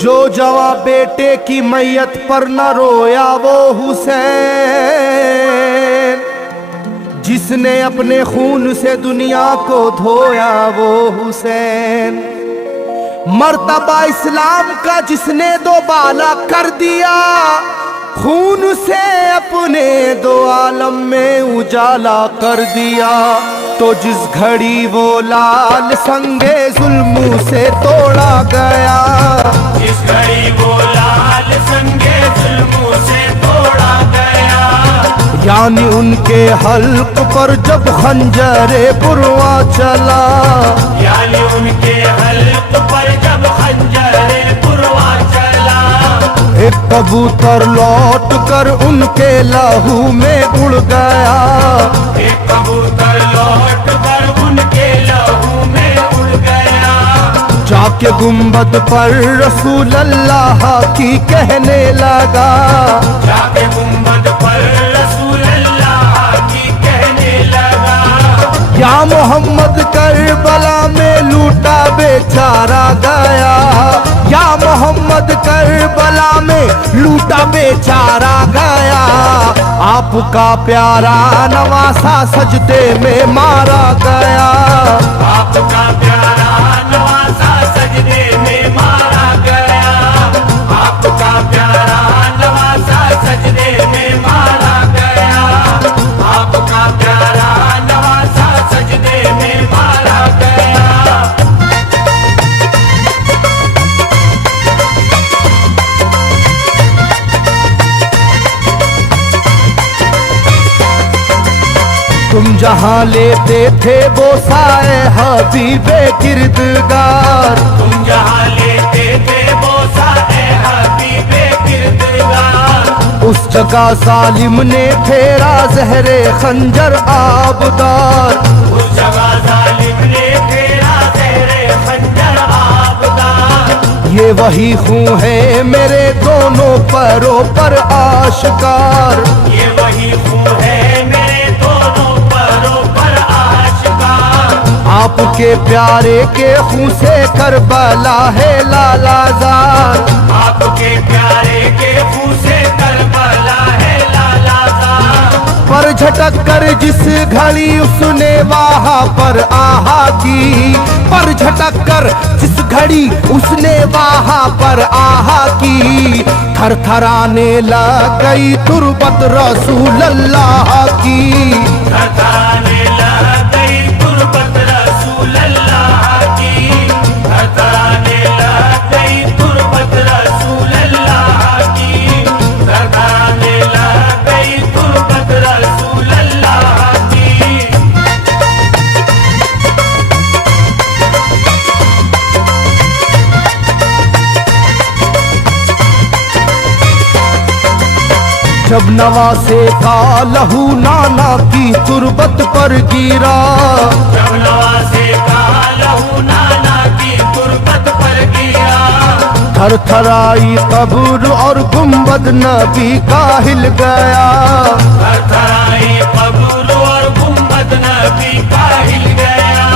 जो जवा बेटे की मैयत पर न रोया वो हुसैन, जिसने अपने खून से दुनिया को धोया वो हुसैन। मर्तबा इस्लाम का जिसने दोबाला कर दिया, खून से अपने दो आलम में उजाला कर दिया। तो जिस घड़ी वो लाल संगे जुल्म से तोड़ा गया, जिस घड़ी वो लाल संगे जुल्म से तोड़ा गया, यानी उनके हल्क पर जब खंजरे पुरवा चला, यानी उनके हल्क पर जब खंजरे पुरवा चला। एक कबूतर लौट कर उनके लहू में उड़ गया, एक कबूतर लौट कर उनके लहू में उड़ गया। जाके गुंबद पर रसूल अल्लाह की कहने लगा, जाके गुंबद पर रसूल अल्लाह की कहने लगा। या मोहम्मद करबला में लूटा बेचारा गया, या मोहम्मद करबला में लूटा बेचारा गया। आपका प्यारा नवासा सजदे में मारा गया, आपका प्यारा नवासा सजदे में मारा गया। आपका प्यारा नवासा सजदे में मारा गया। आपका प्यारा नवासा सजदे में मारा गया। तुम जहाँ लेते थे वो साए हबीबे किरदगार, तुम जहाँ लेते थे वो साए हबीबे किरदगार, उस जगह जालिम ने फेरा जहरे खंजर आबदार। उस जगह जालिम ने फेरा जहरे खंजर आबदार। ये वही खून है मेरे दोनों पैरों पर आशकार, ये वही खून है मेरे दोनों पैरों पर आशकार। आपके प्यारे के खून से करबला है लालाजार। आपके प्यारे के खून से करबला है लालाजार। पर झटक कर जिस घड़ी उसने वहाँ पर आहा की, पर झटक कर जिस घड़ी उसने वहाँ पर आहा की, थर थराने लग गई तुरबत रसूल अल्लाह की। थरथराने लग गई तुरबत रसूल अल्लाह की। थरथराने लग गई तुरबत रसूल अल्लाह की। थरथराने लग गई तुरबत रसूल अल्लाह की। जब नवासे का लहू नाना की तुरबत पर गिरा, जब नवासे का लहू नाना की तुरबत पर गिरा, थर थराई कब्र और गुंबद नबी का हिल गया। थरथराई कब्र और गुंबद नबी का हिल गया।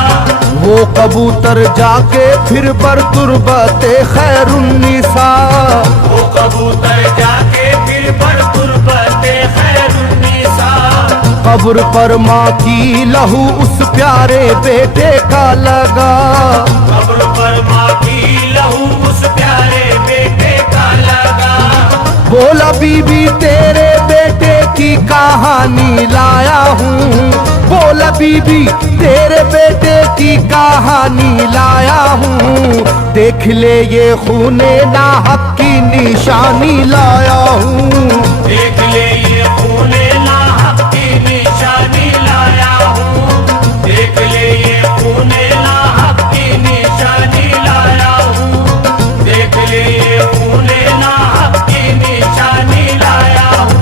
वो कबूतर जाके फिर पर तुरबते खैरुन्निसा, वो कबूतर जाके फिर पर तुरबते खैरुन्निसा, कब्र पर माँ की लहू उस प्यारे बेटे का लगा। कब्र पर माँ की लहू उस प्यारे बेटे का लगा। बोला बीबी तेरे बेटे की कहानी लाया हूँ, बोला बीबी तेरे बेटे की कहानी लाया हूँ। देख ले ये खूने नाहक की निशानी लाया हूँ। देख ले ये खूने नाहक की निशानी लाया हूँ। देख ले ये खूने नाहक की निशानी लाया हूँ। देख ले ये खूने नाहक की निशानी लाया हूँ।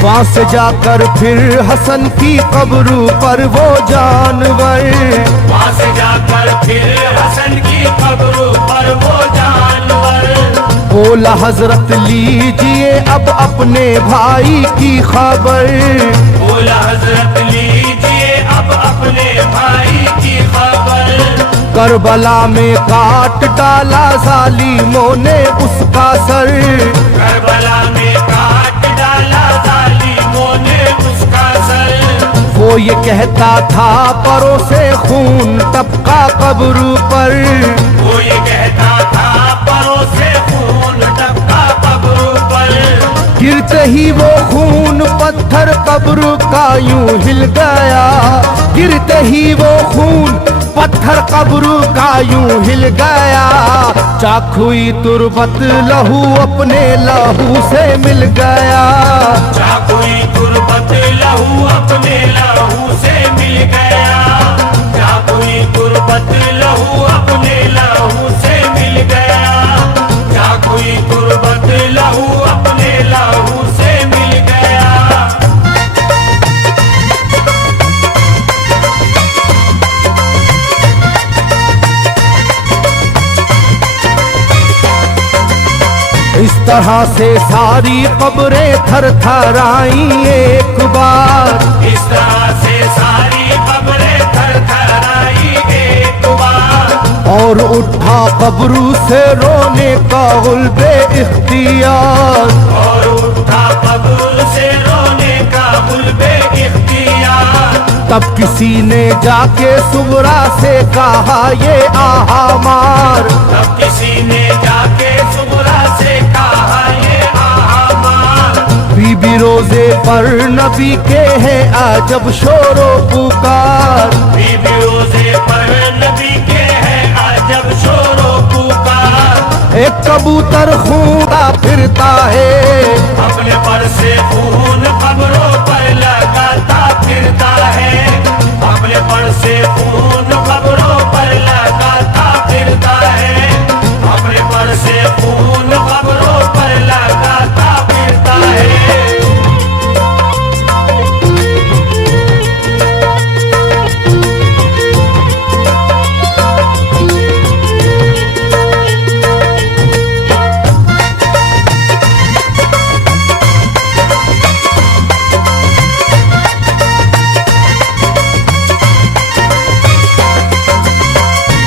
वहाँ से जाकर फिर हसन की कब्र पर वो जानवर, वहाँ से जाकर फिर हसन की कब्र पर वो जानवर, बोला हजरत लीजिए अब अपने भाई की खबर। बोला हजरत लीजिए अब अपने भाई की खबर। करबला में काट डाला जालिमों ने उसका सर। करबला में काट डाला जालिमों ने उसका सर। वो ये कहता था परों से खून टपका कब्र पर। वो ये कहता था परों से खून टपका कब्र पर। गिरते ही वो खून पत्थर कब्र का यूं हिल गया। गिरते ही वो खून पत्थर कब्र का यूं हिल गया। चाखुई तुरबत लहू अपने लहू से मिल गया। चाखुई तुरबत लहू अपने लहू से मिल गया। चाखुई तुरबत लहू अपने लहू से मिल गया। चाखुई तुरबत लहू अपने लहू से मिल गया। इस तरह से सारी कब्रें थर थराई एक बार। इस तरह से सारी कब्रें थर थराई एक बार। और उठा कब्र से रोने का गुल्बे इख्तियार। और उठा कब्र से रोने का गुल्बे इख्तियार। तब किसी ने जाके सुगरा से कहा ये आहा मार। तब किसी ने जाके सुगरा से कहा ये आहा मार। बीबी रोजे पर नबी के हैं अजब शोरो पुकार। बीबी रोजे पर नबी के हैं अजब शोरो पुकार। एक कबूतर खूंटा फिरता है अपने पर से खून कब्रों पर लगाता फिरता है। अपने पर से खून कब्रों पर लगाता फिरता है। अपने पर से खून कब्रों पर लगाता फिरता है।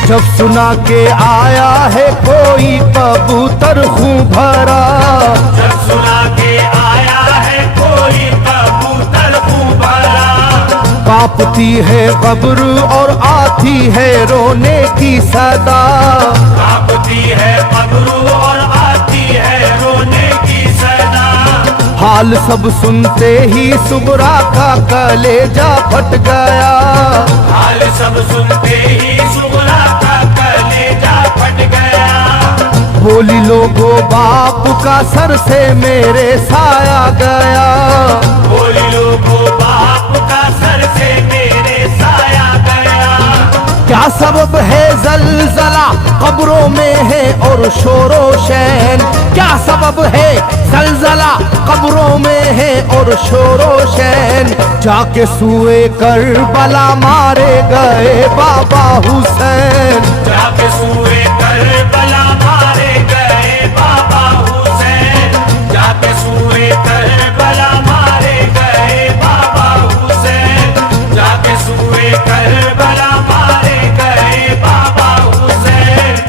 जब सुना के आया है कोई कबूतर खूं भरा। जब सुना के आया है कोई कबूतर खूं भरा। कांपती है कब्र और आती है रोने की सदा। कांपती है कब्र और आती है रोने की सदा। हाल सब सुनते ही सुगरा का कलेजा फट गया। हाल सब सुनते ही सुगरा का कलेजा फट गया। बोली लोगो बाप का सर से मेरे साया गया। बोली लोगो बाप का सर से मेरे साया गया। क्या सबब है जलजला कब्रों में है और शोरो शैन। क्या सबब है जलजला कब्रों में है और शोरो शैन। जाके सुए करबला मारे गए बाबा हुसैन। जाके सुए करबला मारे गए बाबा हुसैन। जाके सुए करबला मारे गए बाबा हुसैन। जाके सुए करबला मारे गए बाबा हुसैन।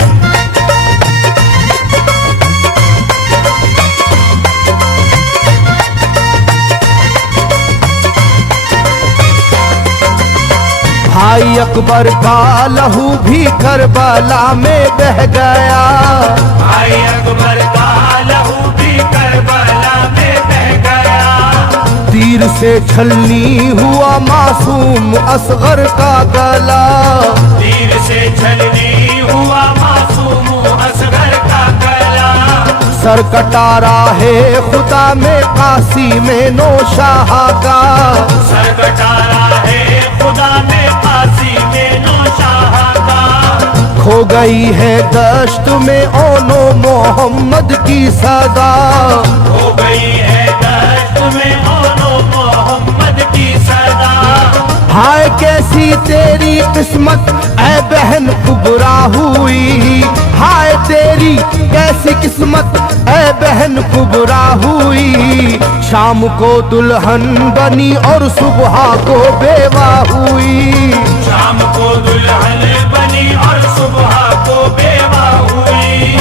भाई अकबर का लहू भी करबला में बह गया। भाई अकबर का लहू भी करबला में बह गया। तीर से छलनी हुआ मासूम असगर का गला। तीर से छलनी हुआ मासूम असगर का गला। सर कटारा है खुदा में काशी में नौशाह का। सर कटारा है खुदा में काशी में नौशाह का। खो गई है दश्त में ओनो मोहम्मद की सदा। हो गई है दश्त में ओनो मोहम्मद की सदा। हाय कैसे कैसी तेरी किस्मत ऐ बहन कुबरा हुई, हाय तेरी कैसी किस्मत ऐ बहन कुबरा हुई। शाम को दुल्हन बनी और सुबह को बेवा हुई, शाम को दुल्हन बनी और सुबह को बेवा हुई।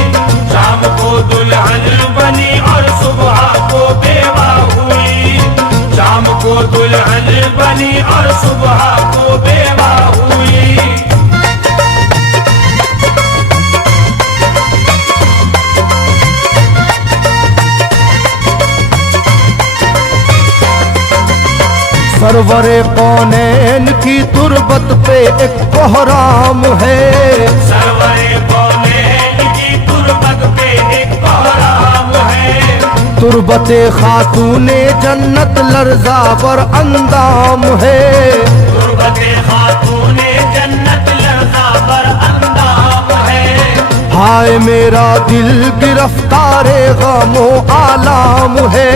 शाम को दुल्हन बनी और सुबह को बेवा हुई। शाम को दुल्हन बनी और सुबह को बेवा हुई। सरवरे कौनैन की तुरबत पे एक कोहराम है, सरवरे कौनैन की तुरबत पे एक कोहराम है। तुरबते खातूने जन्नत लर्जा पर अंदाम है, तुरबते खातूने जन्नत लर्जा पर अंदाम है। हाय मेरा दिल गिरफ्तारे गमो आलाम है,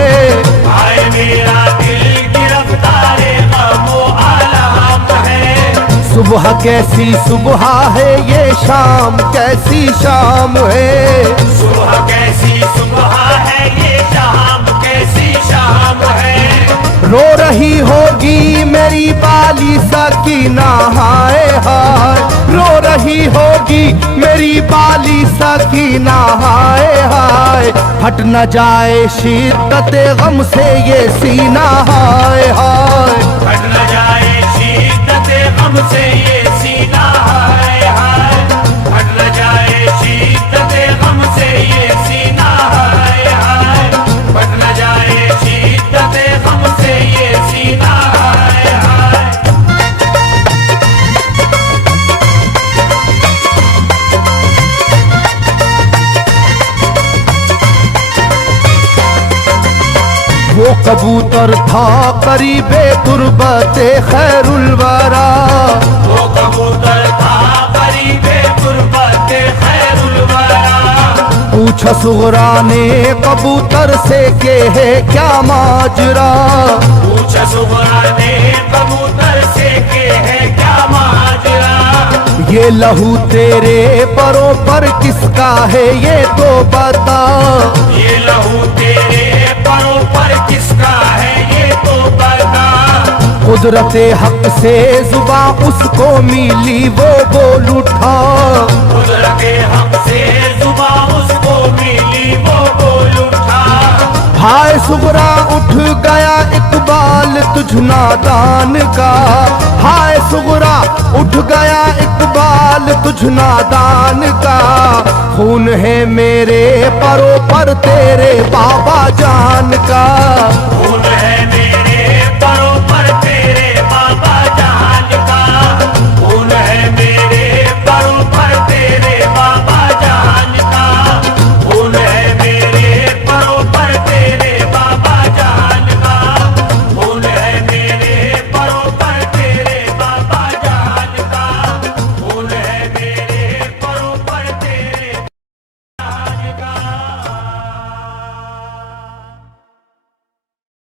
हाय मेरा दिल गिरफ्तारे गमो आलाम है। सुबह कैसी सुबह है ये शाम कैसी शाम है, सुबह कैसी सुबह है ये शाम कैसी शाम है। रो रही होगी मेरी बाली सकीना हाय हाय, रो रही होगी मेरी बाली सकीना हाय हाय। फट न जाए शिद्दत गम से ये सीना हाय हाय, फट न जाए शिद्दत गम से ये सीना हाय हाय। फट न जाए शिद्दत गम से ये सीना हाय हाय। फट न जाए शिद्दत गम से ये सीना हाय हाय। वो कबूतर था करीबे तुरबते खैरुल वरा, वो कबूतर था करीबे तुरबते खैरुल वरा। पूछा सुगरा ने कबूतर से के है क्या माजरा, पूछा सुगरा ने कबूतर से के है क्या माजरा। ये लहू तेरे परों पर किसका है ये तो बता, ये लहू तेरे परों पर किसका है ये तो बता। कुदरते हक से जुबा उसको मिली वो बोल उठा, कुदरते हक से जुबा उसको मिली वो बोल उठा। हाय सुगरा उठ गया इकबाल तुझ नादान का, हाय सुगरा उठ गया इकबाल तुझ नादान का। खून है मेरे परों पर तेरे बाबा जान का,